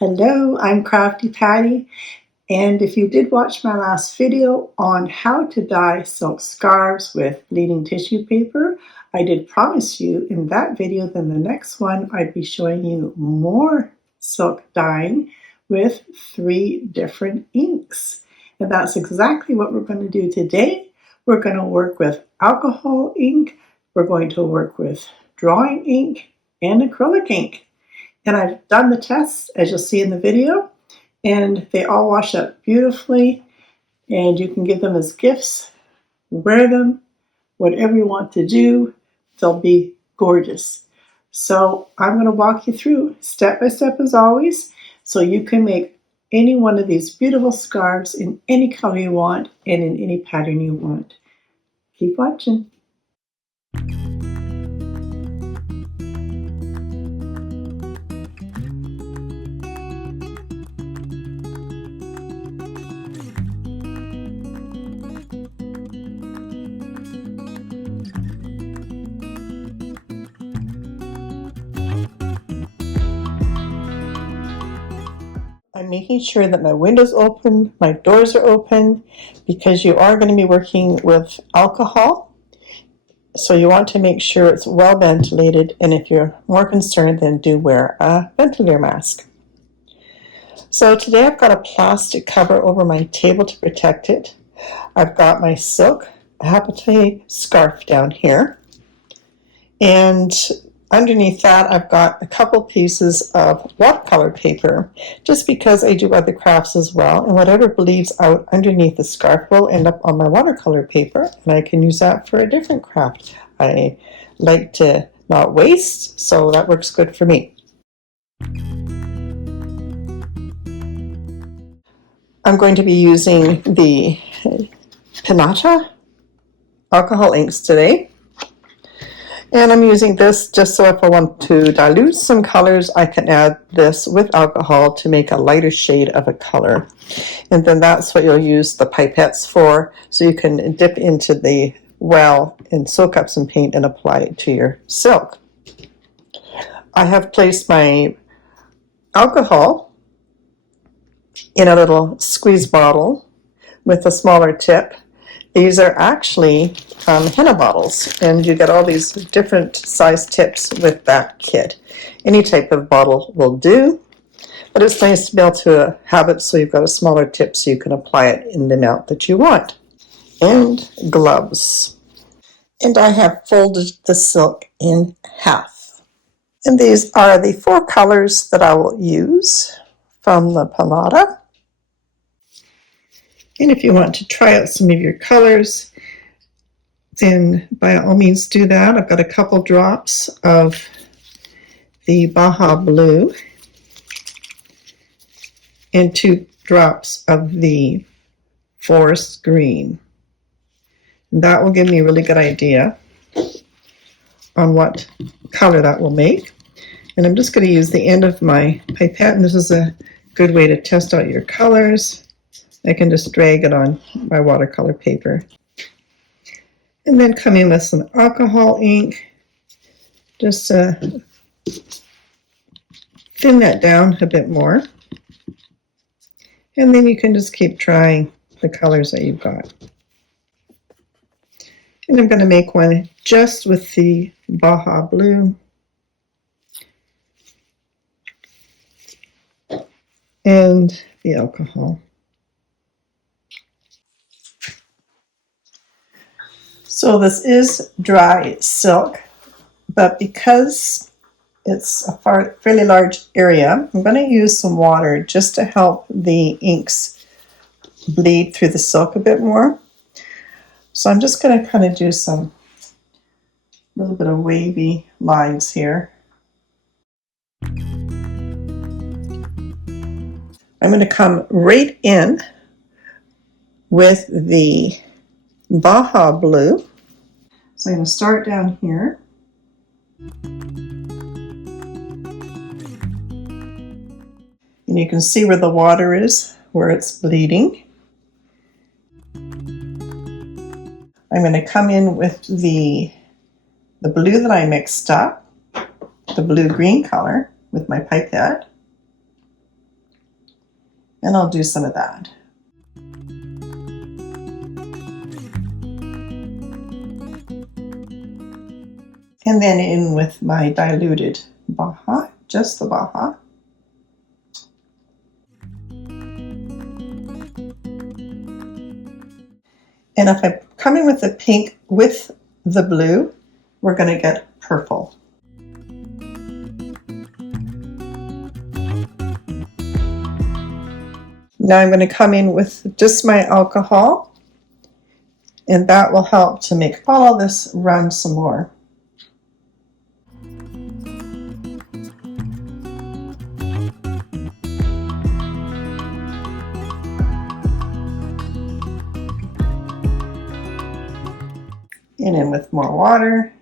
Hello, I'm Crafty Patti, and if you did watch my last video on how to dye silk scarves with bleeding tissue paper, I did promise you in that video that the next one I'd be showing you more silk dyeing with 3 different inks. And that's exactly what we're going to do today. We're going to work with alcohol ink, we're going to work with drawing ink, and acrylic ink. And I've done the tests, as you'll see in the video, and they all wash up beautifully, and you can give them as gifts, wear them, whatever you want to do, they'll be gorgeous. So I'm going to walk you through step by step as always, so you can make any one of these beautiful scarves in any color you want and in any pattern you want. Keep watching. I'm making sure that my windows open, my doors are open, because you are going to be working with alcohol. So you want to make sure it's well ventilated, and if you're more concerned, then do wear a ventilator mask. So today I've got a plastic cover over my table to protect it. I've got my silk Habotai scarf down here, and underneath that, I've got a couple pieces of watercolor paper, just because I do other crafts as well, and whatever bleeds out underneath the scarf will end up on my watercolor paper, and I can use that for a different craft. I like to not waste, so that works good for me. I'm going to be using the Piñata alcohol inks today. And I'm using this just so if I want to dilute some colors, I can add this with alcohol to make a lighter shade of a color. And then that's what you'll use the pipettes for, so you can dip into the well and soak up some paint and apply it to your silk. I have placed my alcohol in a little squeeze bottle with a smaller tip. These are actually Henna bottles, and you get all these different size tips with that kit. Any type of bottle will do, but it's nice to be able to have it so you've got a smaller tip so you can apply it in the amount that you want. And gloves. And I have folded the silk in half. And these are the 4 colors that I will use from the Piñata. And if you want to try out some of your colors, then by all means do that. I've got a couple drops of the Baja Blue and 2 drops of the Forest Green. And that will give me a really good idea on what color that will make. And I'm just going to use the end of my pipette, and this is a good way to test out your colors. I can just drag it on my watercolor paper. And then come in with some alcohol ink, just to thin that down a bit more. And then you can just keep trying the colors that you've got. And I'm going to make one just with the Baja Blue. And the alcohol. So this is dry silk, but because it's a fairly large area, I'm going to use some water just to help the inks bleed through the silk a bit more. So I'm just going to kind of do some little bit of wavy lines here. I'm going to come right in with the Baja Blue. So I'm going to start down here. And you can see where the water is, where it's bleeding. I'm going to come in with the blue that I mixed up, the blue-green color with my pipette. And I'll do some of that. And then in with my diluted Baja, just the Baja. And if I come in with the pink with the blue, we're going to get purple. Now I'm going to come in with just my alcohol, and that will help to make all of this run some more. And in with more water.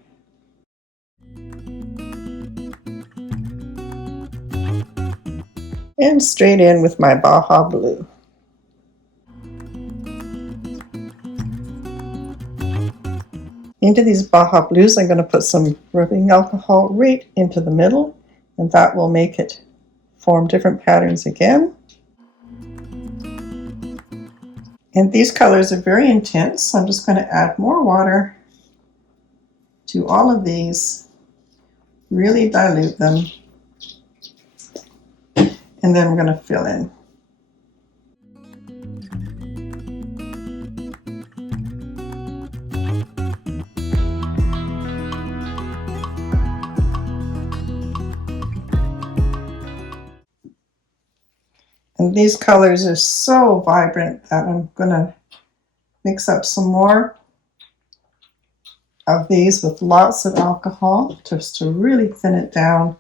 And straight in with my Baja Blue. Into these Baja Blues, I'm going to put some rubbing alcohol right into the middle, and that will make it form different patterns again. And these colors are very intense, so I'm just going to add more water to all of these, really dilute them, and then I'm going to fill in. And these colors are so vibrant that I'm going to mix up some more of these with lots of alcohol just to really thin it down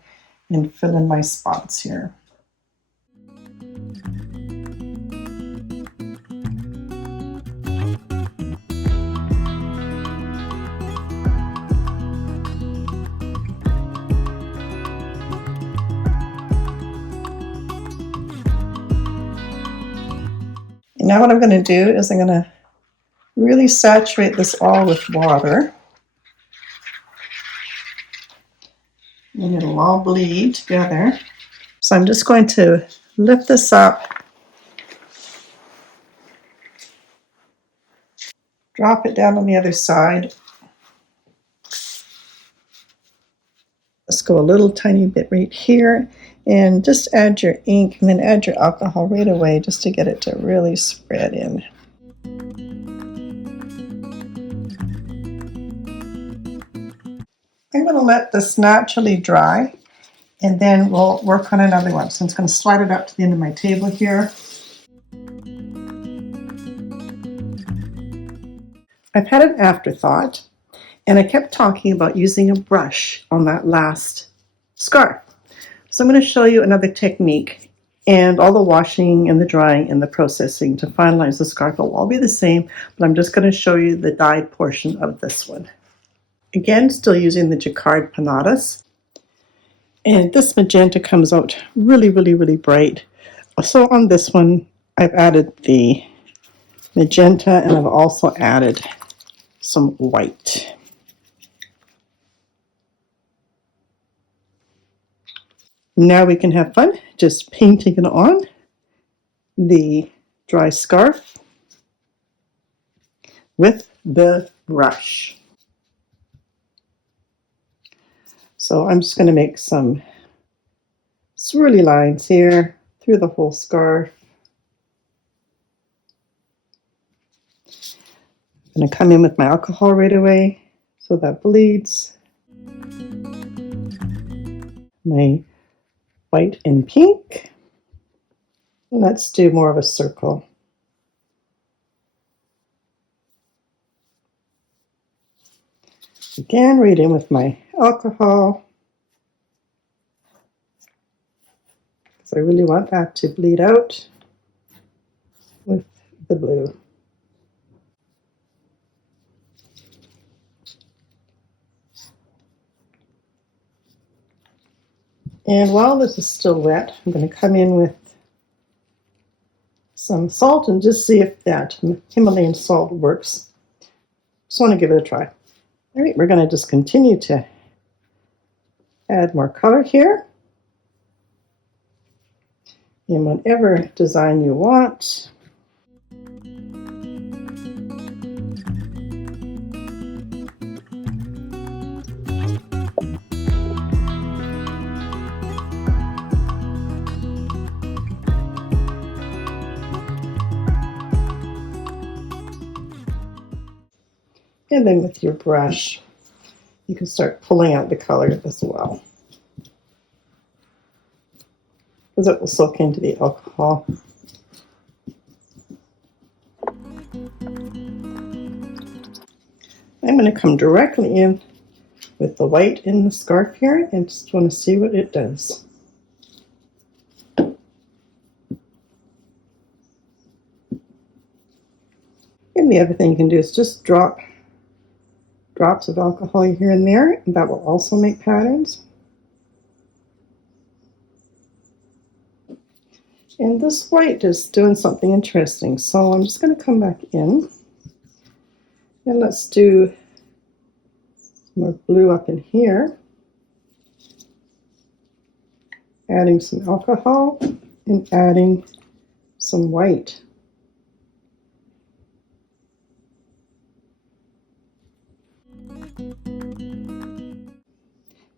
and fill in my spots here. And now what I'm going to do is I'm going to really saturate this all with water. And it'll all bleed together. So I'm just going to lift this up, drop it down on the other side. Let's go a little tiny bit right here, and just add your ink and then add your alcohol right away just to get it to really spread in. I'm going to let this naturally dry, and then we'll work on another one. So I'm just going to slide it up to the end of my table here. I've had an afterthought, and I kept talking about using a brush on that last scarf. So I'm going to show you another technique, and all the washing and the drying and the processing to finalize the scarf will all be the same, but I'm just going to show you the dyed portion of this one. Again, still using the Jaquard Piñatas. And this magenta comes out really, really, really bright. So on this one, I've added the magenta, and I've also added some white. Now we can have fun just painting it on the dry scarf with the brush. So I'm just going to make some swirly lines here through the whole scarf. I'm going to come in with my alcohol right away so that bleeds. My white and pink. Let's do more of a circle. Again, right in with my alcohol, because I really want that to bleed out with the blue. And while this is still wet, I'm going to come in with some salt and just see if that Himalayan salt works. Just want to give it a try. All right, we're going to just continue to add more color here. in whatever design you want. And then with your brush, you can start pulling out the color as well, because it will soak into the alcohol. I'm going to come directly in with the white in the scarf here and just want to see what it does. And the other thing you can do is just drop drops of alcohol here and there, and that will also make patterns. And this white is doing something interesting, so I'm just going to come back in and let's do more blue up in here, adding some alcohol and adding some white.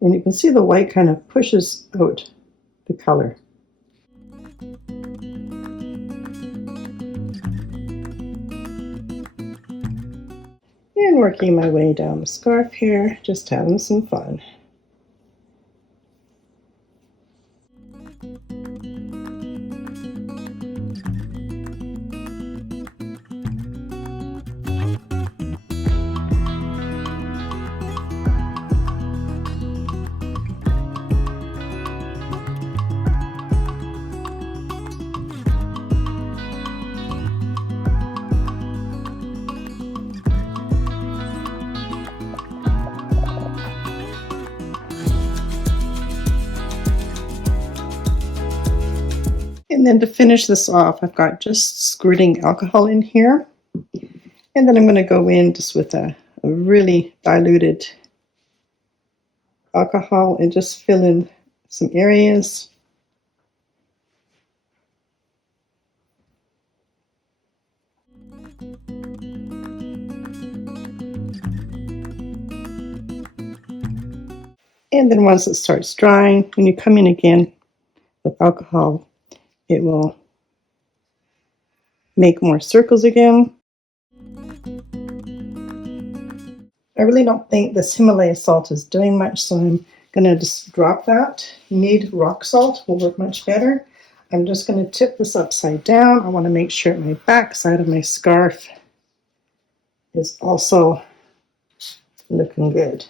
And you can see the white kind of pushes out the color. And working my way down the scarf here, just having some fun. And then to finish this off, I've got just squirting alcohol in here. And then I'm going to go in just with a really diluted alcohol and just fill in some areas. And then once it starts drying, when you come in again with alcohol, it will make more circles again. I really don't think this Himalaya salt is doing much, so I'm going to just drop that. You need rock salt, will work much better. I'm just going to tip this upside down. I want to make sure my back side of my scarf is also looking good.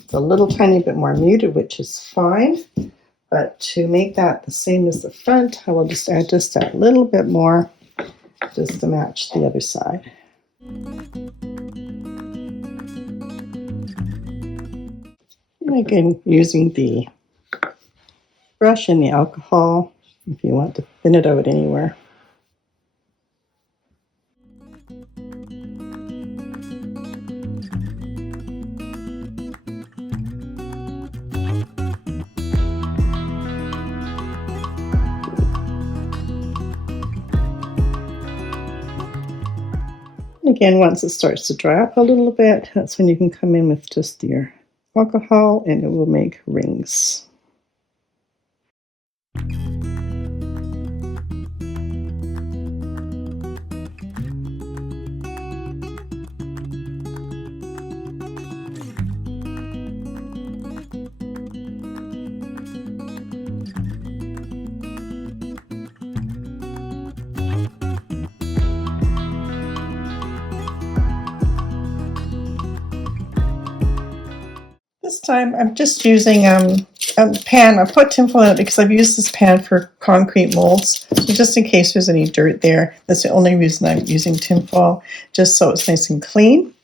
It's a little tiny bit more muted, which is fine. But to make that the same as the front, I will just add just a little bit more just to match the other side. And again, using the brush and the alcohol if you want to thin it out anywhere. Again, once it starts to dry up a little bit, that's when you can come in with just your alcohol and it will make rings. This time I'm just using a pan. I put tinfoil in it because I've used this pan for concrete molds. So just in case there's any dirt there, that's the only reason I'm using tinfoil, just so it's nice and clean.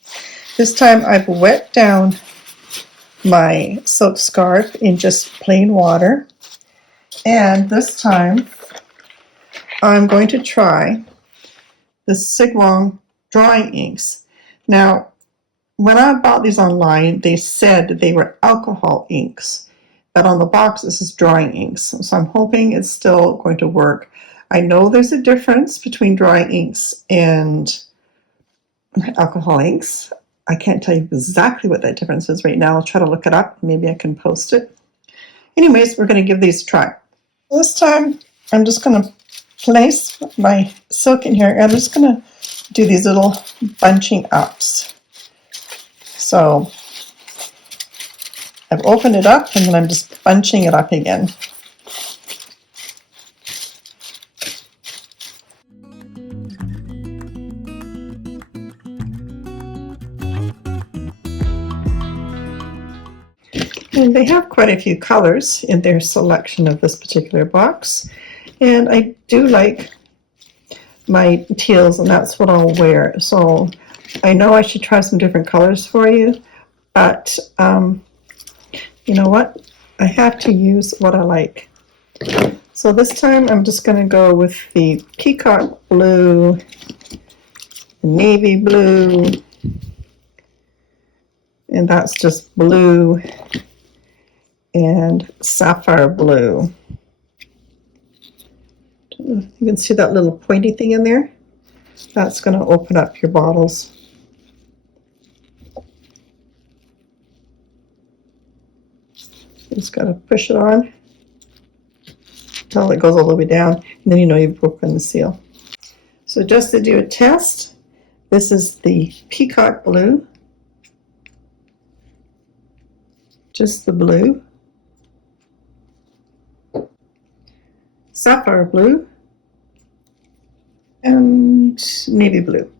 This time I've wet down my silk scarf in just plain water. And this time I'm going to try the Sig Wong drawing inks. Now, when I bought these online, they said they were alcohol inks. but on the box this is drying inks, so I'm hoping it's still going to work. I know there's a difference between drying inks and alcohol inks. I can't tell you exactly what that difference is right now. I'll try to look it up. Maybe I can post it. Anyways, we're going to give these a try. This time I'm just going to place my silk in here, and I'm just going to do these little bunching ups. So I've opened it up and then I'm just bunching it up again. And they have quite a few colors in their selection of this particular box. And I do like my teals, and that's what I'll wear. So I know I should try some different colors for you, but you know what? I have to use what I like. So this time I'm just going to go with the peacock blue, navy blue, and that's just blue, and sapphire blue. You can see that little pointy thing in there? That's going to open up your bottles. Just got to push it on until it goes all the way down, and then you know you've broken the seal. So just to do a test, this is the peacock blue, just the blue, sapphire blue, and navy blue.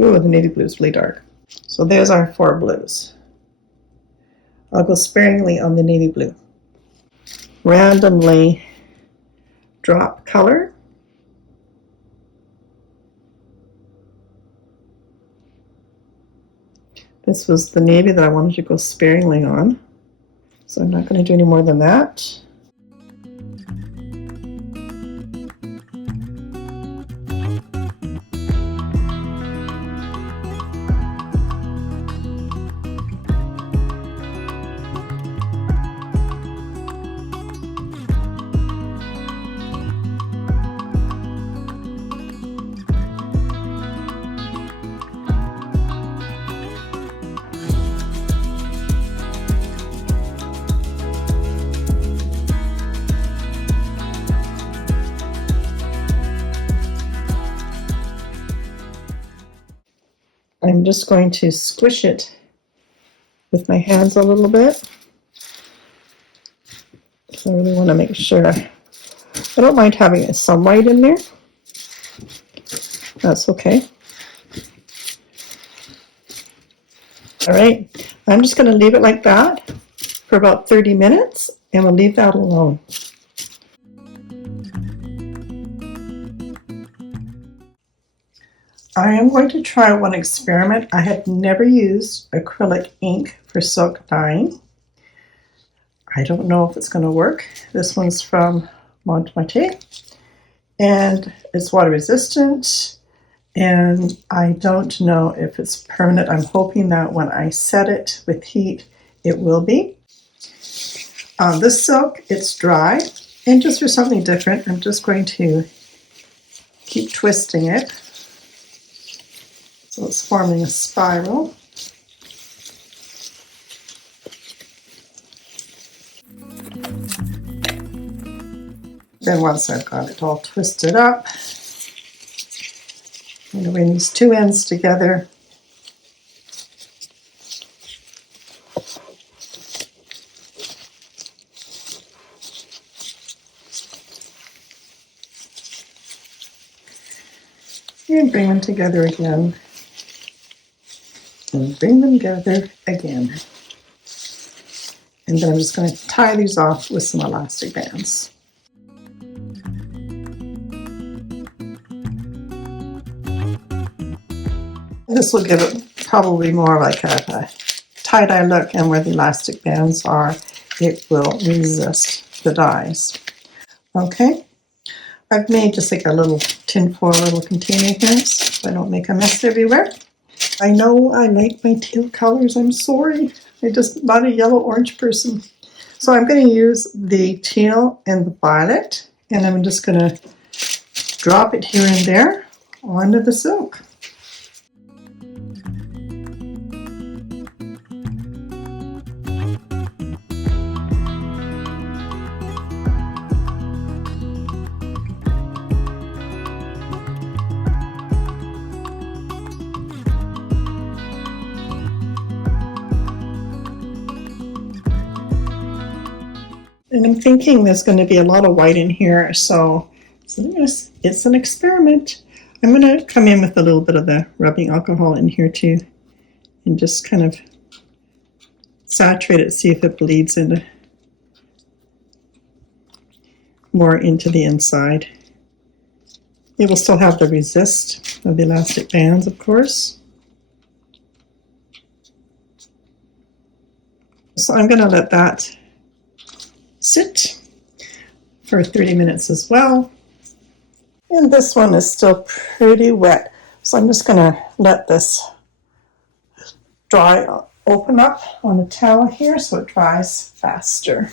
Ooh, the navy blue is really dark. So there's our 4 blues. I'll go sparingly on the navy blue. Randomly drop color. This was the navy that I wanted to go sparingly on, so I'm not going to do any more than that. I'm just going to squish it with my hands a little bit. So I really want to make sure. I don't mind having some white in there. That's okay. All right, I'm just going to leave it like that for about 30 minutes, and we'll leave that alone. I am going to try one experiment. I have never used acrylic ink for silk dyeing. I don't know if it's going to work. This one's from Montmartre, and it's water resistant, and I don't know if it's permanent. I'm hoping that when I set it with heat, it will be. On this silk, it's dry, and just for something different, I'm just going to keep twisting it. So it's forming a spiral. Then once I've got it all twisted up, I'm going to bring these 2 ends together. And bring them together again. And bring them together again. And then I'm just going to tie these off with some elastic bands. This will give it probably more like a tie-dye look, and where the elastic bands are, it will resist the dyes. Okay, I've made just like a little tinfoil little container here so I don't make a mess everywhere. I know I like my teal colors, I'm sorry. I'm just not a yellow-orange person. So I'm going to use the teal and the violet, and I'm just going to drop it here and there onto the silk. And I'm thinking there's going to be a lot of white in here, so it's an experiment. I'm going to come in with a little bit of the rubbing alcohol in here too, and just kind of saturate it, see if it bleeds into more into the inside. It will still have the resist of the elastic bands, of course. So I'm going to let that sit for 30 minutes as well. And this one is still pretty wet, so I'm just going to let this dry, open up on the towel here so it dries faster.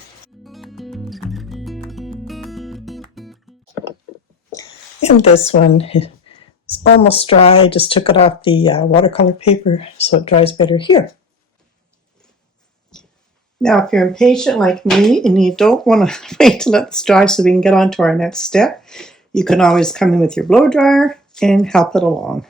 And this one is almost dry. I just took it off the watercolor paper so it dries better here. Now, if you're impatient like me and you don't want to wait to let this dry so we can get on to our next step, you can always come in with your blow dryer and help it along.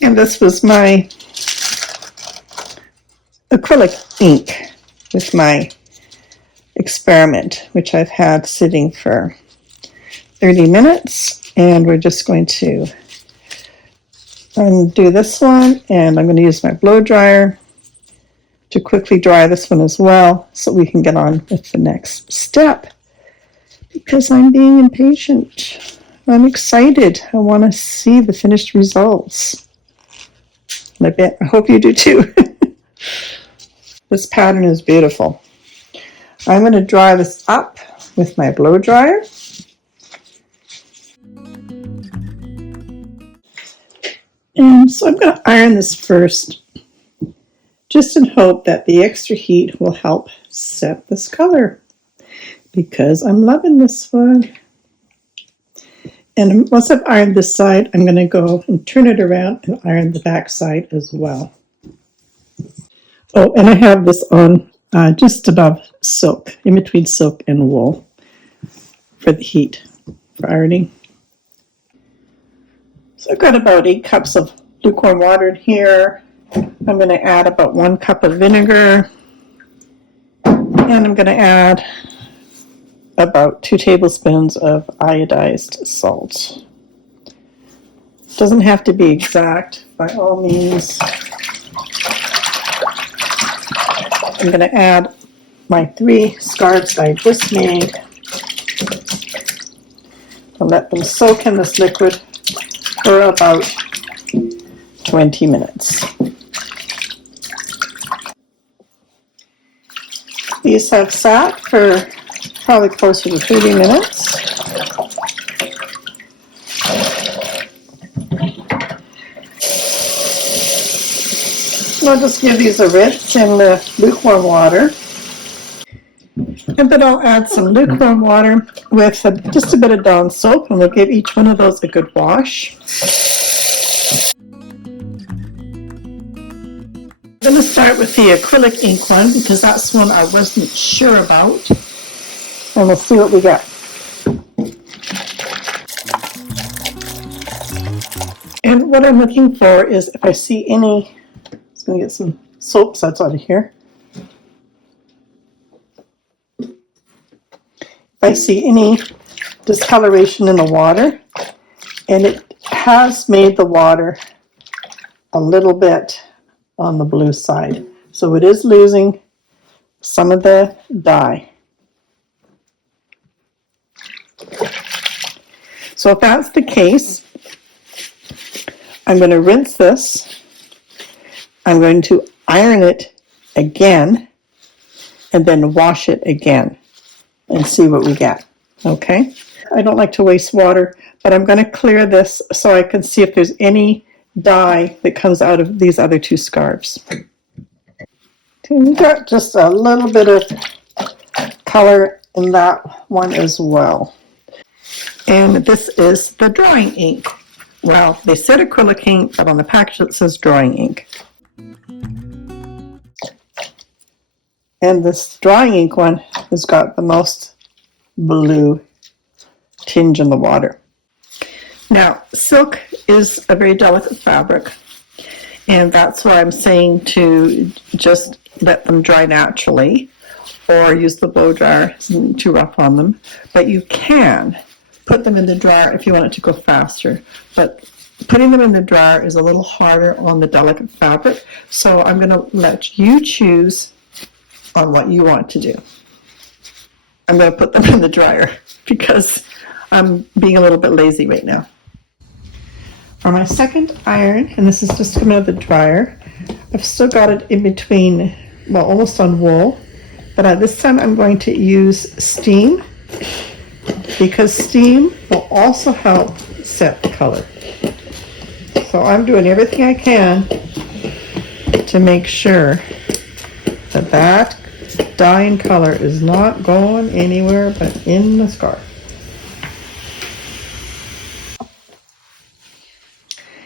And this was my acrylic ink with my experiment, which I've had sitting for 30 minutes. And we're just going to undo this one, and I'm going to use my blow dryer to quickly dry this one as well so we can get on with the next step, because I'm being impatient. I'm excited. I want to see the finished results. And I hope you do too. This pattern is beautiful. I'm going to dry this up with my blow dryer. And so I'm going to iron this first, just in hope that the extra heat will help set this color, because I'm loving this one. And once I've ironed this side, I'm going to go and turn it around and iron the back side as well. Oh, and I have this on just above silk, in between silk and wool, for the heat, for ironing. So I've got about 8 cups of lukewarm water in here. I'm going to add about 1 cup of vinegar. And I'm going to add about 2 tablespoons of iodized salt. Doesn't have to be exact, by all means. I'm going to add my 3 scarves I just made. I'll let them soak in this liquid for about 20 minutes. These have sat for probably closer to 30 minutes. I'll just give these a rinse in the lukewarm water. And then I'll add some lukewarm water with just a bit of Dawn soap, and we'll give each one of those a good wash. I'm going to start with the acrylic ink one, because that's one I wasn't sure about. And we'll see what we get. And what I'm looking for is if I see any, I'm just going to get some soap suds out of here. If I see any discoloration in the water, and it has made the water a little bit on the blue side, so it is losing some of the dye. So if that's the case, I'm going to rinse this. I'm going to iron it again and then wash it again and see what we get. Okay? I don't like to waste water, but I'm going to clear this so I can see if there's any dye that comes out of these other two scarves. We've got just a little bit of color in that one as well. And this is the drawing ink. Well, they said acrylic ink, but on the package it says drawing ink. And this drawing ink one has got the most blue tinge in the water. Now, silk is a very delicate fabric, and that's why I'm saying to just let them dry naturally, or use the blow dryer. It's too rough on them. But you can put them in the dryer if you want it to go faster. But putting them in the dryer is a little harder on the delicate fabric, so I'm going to let you choose on what you want to do. I'm going to put them in the dryer because I'm being a little bit lazy right now. For my second iron, and this is just coming out of the dryer, I've still got it in between, well, almost on wool, but this time I'm going to use steam, because steam will also help set the color. So I'm doing everything I can to make sure that that dye and color is not going anywhere but in the scarf.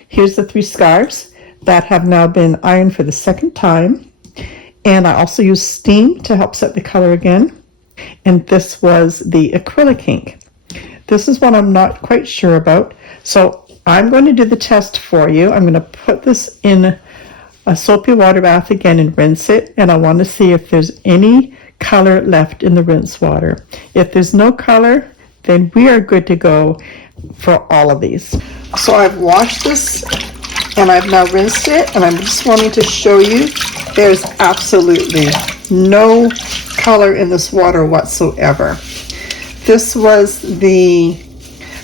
Here's the 3 scarves that have now been ironed for the second time. And I also use steam to help set the color again. And this was the acrylic ink. This is what I'm not quite sure about. So I'm going to do the test for you. I'm going to put this in a soapy water bath again and rinse it. And I want to see if there's any color left in the rinse water. If there's no color, then we are good to go for all of these. So I've washed this and I've now rinsed it, and I'm just wanting to show you there's absolutely no color in this water whatsoever. This was the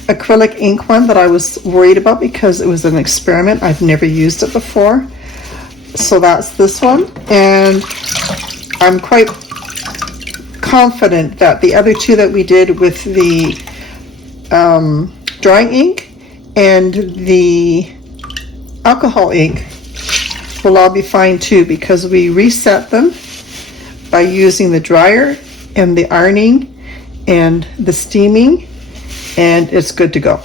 acrylic ink one that I was worried about because it was an experiment. I've never used it before. So that's this one, and I'm quite confident that the other two that we did with the drawing ink and the alcohol ink will all be fine too, because we reset them by using the dryer and the ironing and the steaming, and it's good to go.